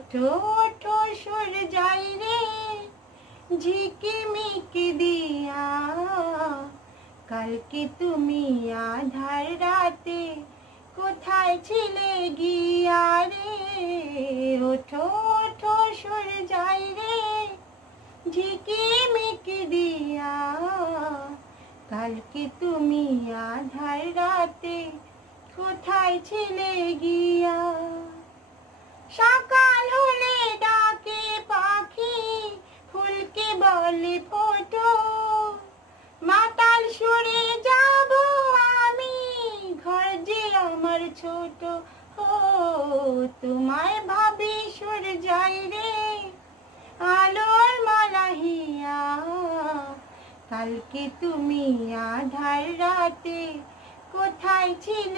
ওঠো ওঠো সরে যাই রে ঝিকিমিকি দিয়া, কালকে তুমি আধার রাতে কোথায় ছিলে গিয়া রে। ওঠো ওঠো সরে যাই রে ঝিকিমিকি দিয়া, কালকে তুমি আধার রাতে কোথায় ছিলে গিয়া। সকাল হলে ডাকে পাখি ফুলকে বলে ফোটো, মাতাল সুরে যাব আমি ঘর যে আমার ছোট। ও তোমায় ভাবি সরে যাই রে আলোর মালা হিয়া, কালকে তুমি আধার রাতে কোথায় ছিলে।